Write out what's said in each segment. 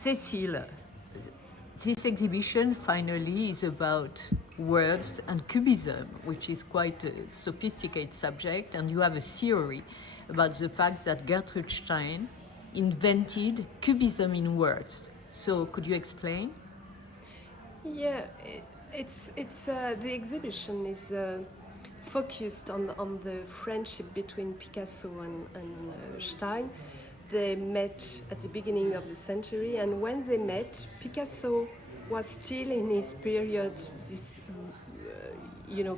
Cécile, this exhibition finally is about words and cubism, which is quite a sophisticated subject, and you have a theory about the fact that Gertrude Stein invented cubism in words. So could you explain? Yeah, it's the exhibition is focused on the friendship between Picasso and Stein. They met at the beginning of the century, and when they met, Picasso was still in his period, this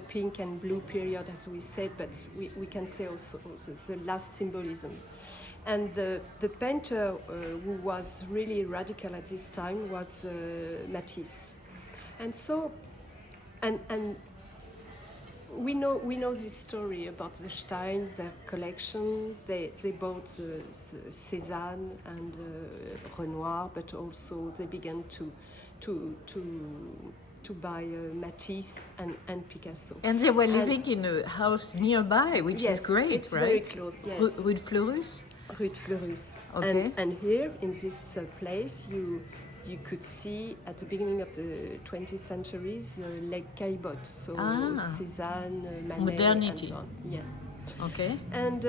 pink and blue period, as we said, but we can say also the last symbolism. And the painter who was really radical at this time was Matisse. And so, and we know this story about the Steins, their collection. They bought the Cézanne and Renoir, but also they began to buy Matisse and Picasso. And they were living in a house nearby, which yes, is great, it's right? Very close. Yes. Rue de Fleurus. Rue de Fleurus. Okay. And here in this place, you could see at the beginning of the 20th centuries like caillebottes, so Cézanne, Manet, modernity. and so on. Yeah. Okay. And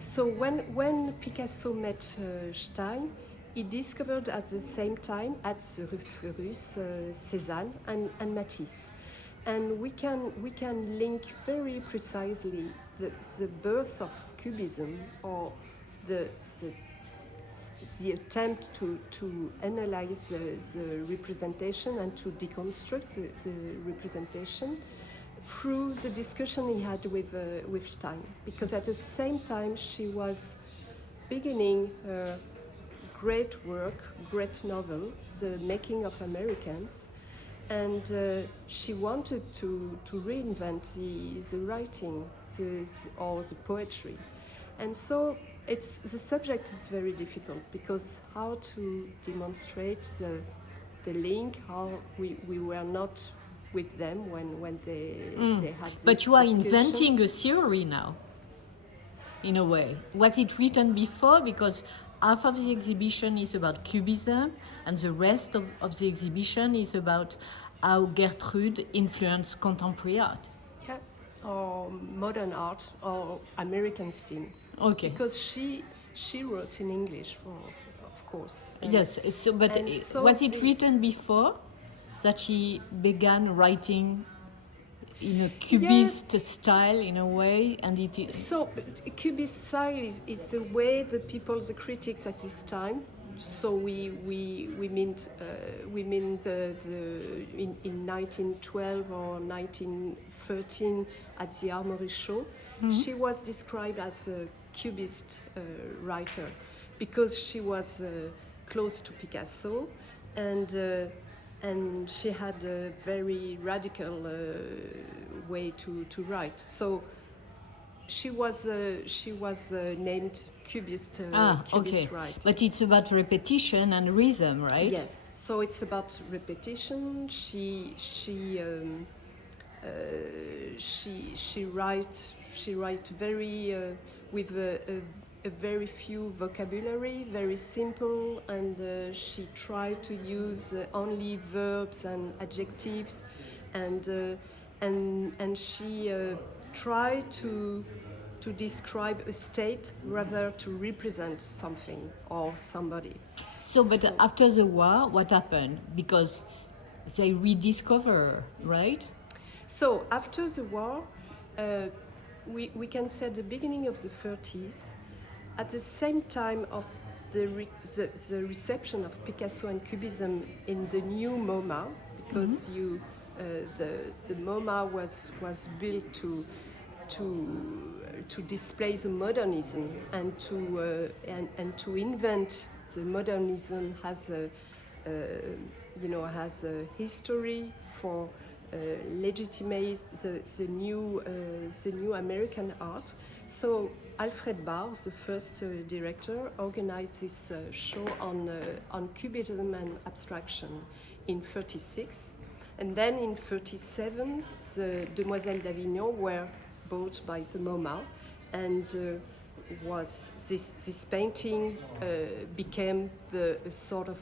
so when Picasso met Stein, he discovered at the same time at the Rue de Fleurus Cézanne and Matisse, and we can link very precisely the birth of Cubism, or the attempt to analyze the representation and to deconstruct the representation through the discussion he had with Stein, because at the same time she was beginning her great work, great novel, The Making of Americans, and she wanted to reinvent the writing or the poetry. And so the subject is very difficult, because how to demonstrate the link, how we were not with them when they had this But you are discussion. inventing a theory now, in a way. Was it written before? Because half of the exhibition is about Cubism, and the rest of the exhibition is about how Gertrude influenced contemporary art. Yeah, or modern art, or American scene. Okay. Because she wrote in English, of course. Yes. So, but was it written before that she began writing in a Cubist style, in a way, and it is? So, Cubist style is the way the critics at this time. So we mean in 1912 or 1913 at the Armory Show. Mm-hmm. She was described as a Cubist writer because she was close to Picasso, and she had a very radical way to write. So she was named Cubist. Okay. Writer. But it's about repetition and rhythm, right? Yes. So it's about repetition. She write very with a very few vocabulary, very simple, and she tried to use only verbs and adjectives, and she tried to describe a state rather to represent something or somebody. So after the war, what happened? Because they rediscover her, right? So after the war, we can say at the beginning of the 30s, at the same time of the reception of Picasso and Cubism in the new MoMA, because the MoMA was built to display the modernism and to invent the modernism has a history for legitimate the new American art. So Alfred Barr, the first director, organized this show on Cubism and abstraction in 1936, and then in 1937 the Demoiselles d'Avignon were bought by the MoMA, and was this painting became the sort of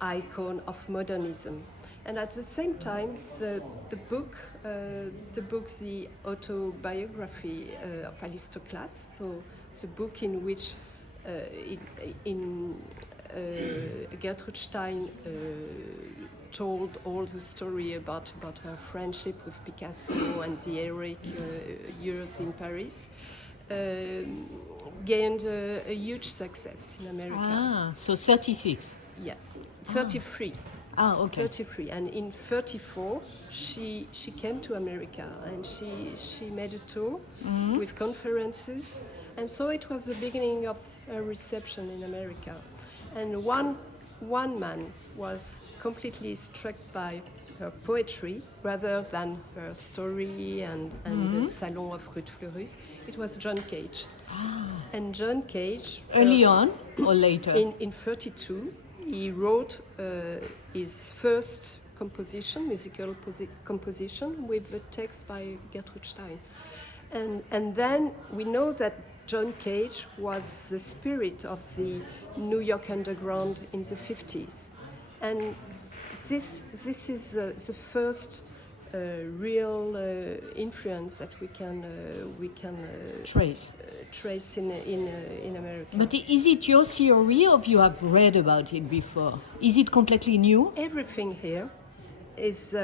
icon of modernism. And at the same time, the book, the autobiography of Aristoclas, so the book in which Gertrude Stein told all the story about her friendship with Picasso and the heroic years in Paris, gained a huge success in America. Ah, so 36. Yeah, 33. Ah, okay. 33, and in 34 she came to America and she made a tour with conferences, and so it was the beginning of a reception in America. And one man was completely struck by her poetry rather than her story and the Salon of Rue de Fleurus. It was John Cage. And John Cage... Early on or later? In 32, he wrote his first musical composition with the text by Gertrude Stein. And then we know that John Cage was the spirit of the New York underground in the 50s. And this is the first real influence that we can trace in America. But is it your theory, or you have read about it before? Is it completely new? Everything here is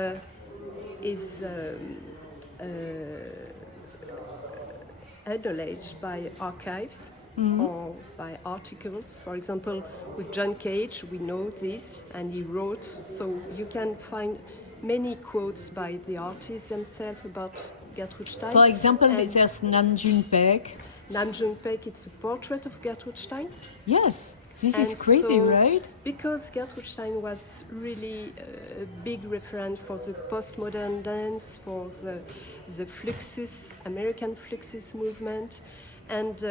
acknowledged by archives or by articles. For example, with John Cage, we know this, and he wrote, so you can find many quotes by the artists themselves about Gertrude Stein. For example, there's Nam June Paik. Nam June Paik, it's a portrait of Gertrude Stein. Yes, this is crazy, right? Because Gertrude Stein was really a big reference for the postmodern dance, for the Fluxus, American Fluxus movement, and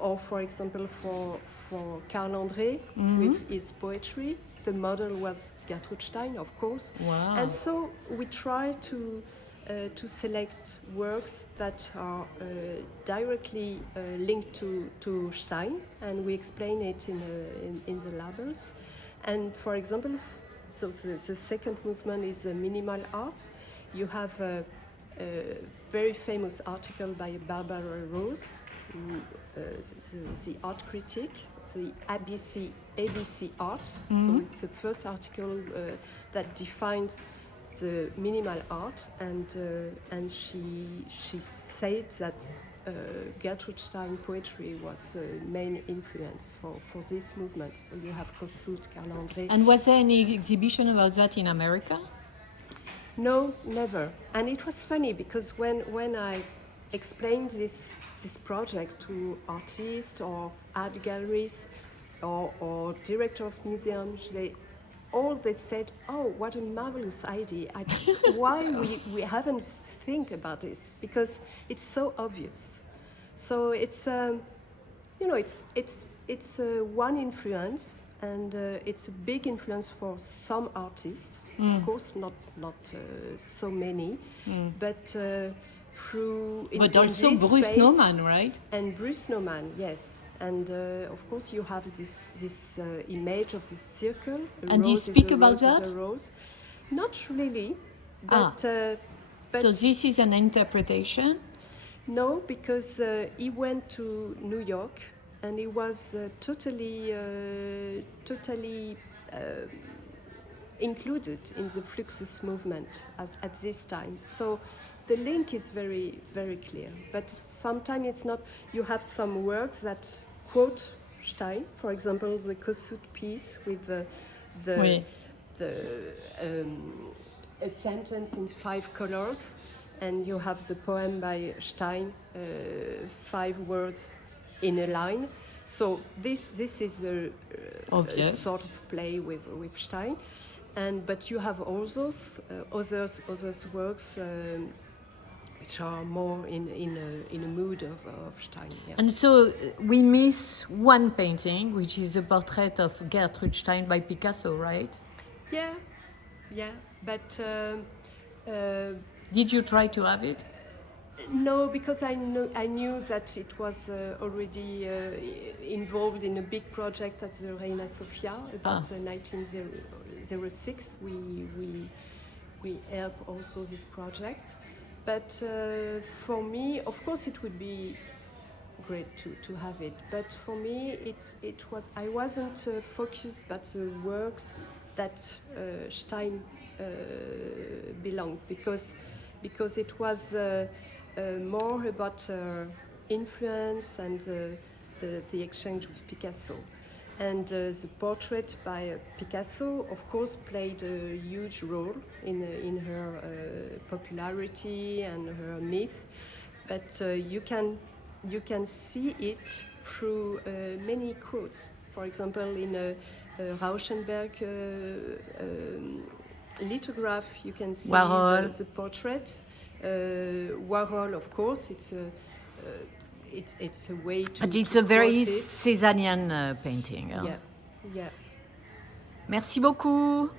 or for example for Carl André with his poetry. The model was Gertrude Stein, of course. Wow. And so we try to select works that are directly linked to Stein, and we explain it in the labels. And for example, so the second movement is minimal art. You have a very famous article by Barbara Rose, the art critic, the ABC art. So it's the first article that defined the minimal art, and she said that Gertrude Stein poetry was the main influence for this movement. So you have Kossuth, Carl André. And was there any exhibition about that in America? No, never. And it was funny because when I explained this project to artists or art galleries or director of museums, they said, "Oh, what a marvelous idea! Why we haven't think about this? Because it's so obvious." So it's it's one influence, and it's a big influence for some artists. Of course, not so many, but through. But also Bruce Nauman, right? And Bruce Nauman, yes. And of course, you have this image of this circle. And do you speak about that? Not really, but, so this is an interpretation? No, because he went to New York, and he was totally included in the Fluxus movement at this time. So the link is very, very clear. But sometimes it's not. You have some works that quote Stein, for example, the Kossuth piece with a sentence in 5 colors, and you have the poem by Stein, 5 words in a line. So this is a sort of play with Stein, but you have also others works which are more in a mood of Stein. Yeah. And so we miss one painting, which is a portrait of Gertrude Stein by Picasso, right? Yeah, but... did you try to have it? No, because I knew that it was already involved in a big project at the Reina Sofia about the 1906. We help also this project, but for me, of course, it would be great to have it. But for me, it was I wasn't focused, but the works that Stein belonged because it was. More about influence and the exchange with Picasso. And the portrait by Picasso, of course, played a huge role in her popularity and her myth. But you can see it through many quotes. For example, in a Rauschenberg lithograph, you can see the portrait. Warhol, of course, it's a way to. But it's a very Cézannian painting. Yeah, yeah. Merci beaucoup.